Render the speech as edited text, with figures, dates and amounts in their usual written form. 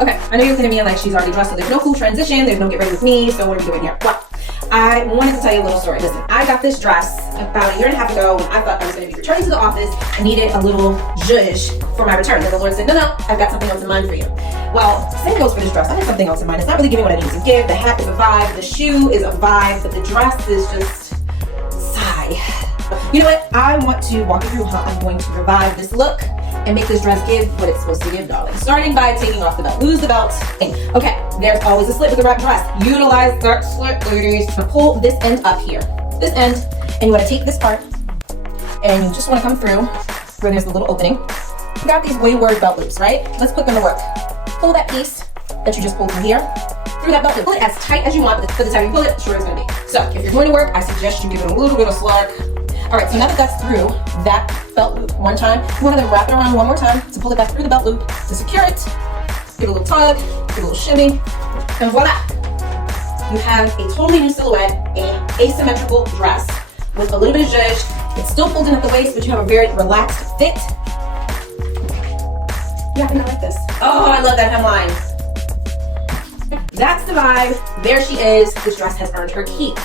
Okay, I know you're looking at me like she's already dressed, so there's no cool transition, there's no get ready with me, so what are we doing here? Well, I wanted to tell you a little story. Listen, I got this dress about a year and a half ago when I thought I was going to be returning to the office. I needed a little zhuzh for my return. And the Lord said, no, I've got something else in mind for you. Well, same goes for this dress. I had something else in mind. It's not really giving what I need to give. The hat is a vibe, the shoe is a vibe, but the dress is just sigh. You know what? I want to walk you through how I'm going to revive this look and make this dress give what it's supposed to give, darling. Starting by taking off the belt. Lose the belt. Okay, there's always a slit with the wrap dress. Utilize that slit, ladies, to pull this end up here. This end, and you want to take this part, and you just want to come through where there's the little opening. You got these wayward belt loops, right? Let's put them to work. Pull that piece that you just pulled from here through that belt loop. Pull it as tight as you want, but the time you pull it, the shorter it's going to be. So if you're going to work, I suggest you give it a little bit of slack. All right, so now that that's through that belt loop one time, you want to then wrap it around one more time to pull it back through the belt loop to secure it. Give it a little tug, give it a little shimmy, and voila! You have a totally new silhouette, an asymmetrical dress with a little bit of zhuzh. It's still pulled in at the waist, but you have a very relaxed fit. Yeah, I think I like this. Oh, I love that hemline. That's the vibe. There she is. This dress has earned her keep.